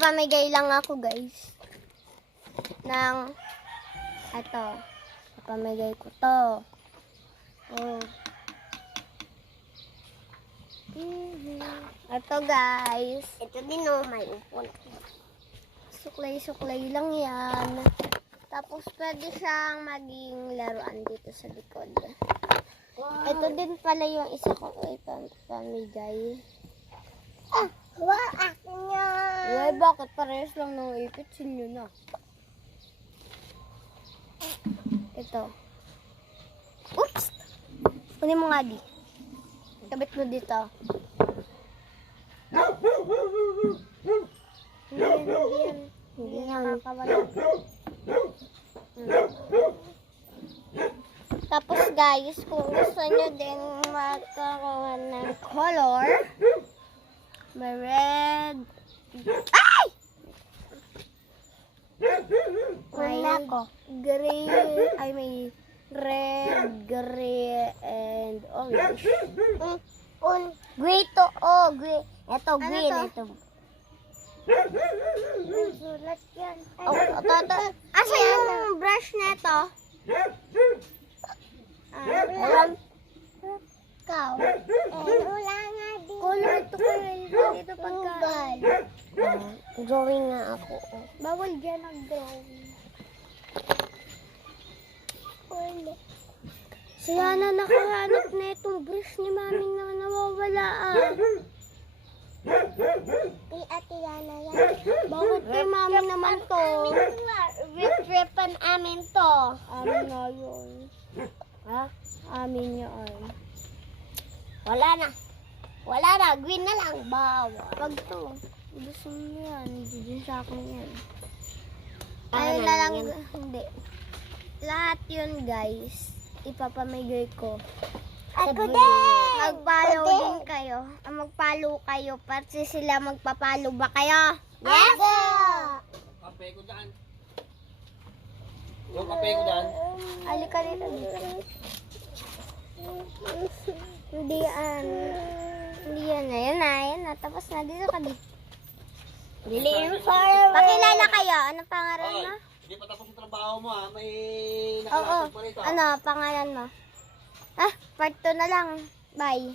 Magpapamigay lang ako, guys. Ng, ito. Papamigay ko to. Oh. Ito, guys. Ito din, oh. May upon. Suklay-suklay lang yan. Tapos, pwede siyang maging laruan dito sa likod. Wow. Ito din pala yung isa kong ipamigay. Wow, akin yan. Uy, bakit parehas lang ng ipit? Sinyo na. Ito. Oops! Kunin mo nga di. Kabit mo dito. Hindi yan nakakawala. Tapos guys, kung gusto nyo din magkaroon ng color, may red. Ay! May gray. Ay, may red, gray, and orange. Gray to. Oh, gray. Ito, green. Ito. Sulat yan. Oh, ito. Asa yung brush na ito? Alam. Ikaw. Wala nga din. Color to color. Dito pagka. Drawing nga ako. Bawal dyan ang drawing. Wala. Siya na nakahanap na itong brush ni mami na nawawala Kay Ate Yana yan. Bakit kay mami naman to? Rip-ripan amin to. Amin nga yun. Ha? Amin yun. Wala na. Wala na. Green na lang. Bawal. Pag to. Gusto mo yan. Hindi sa akin yan. Ayun na lang. Hindi. Lahat yun, guys. Ipapamigay ko. Ako din! Mag-follow din kayo. Mag-follow kayo. Pati sila magpa-follow ba kayo? Yes! Kape ko dyan. Yung kape ko dyan. Alika dito. Hindi yan. Hindi yan. Ayan na. Tapos na. Dito ka dito. Pakilala kayo. Ano pangalan mo? Hindi pa tapos yung trabaho mo ha. May Oo. nakalasag pa rito. Ano pangalan mo? Part 2 na lang. Bye.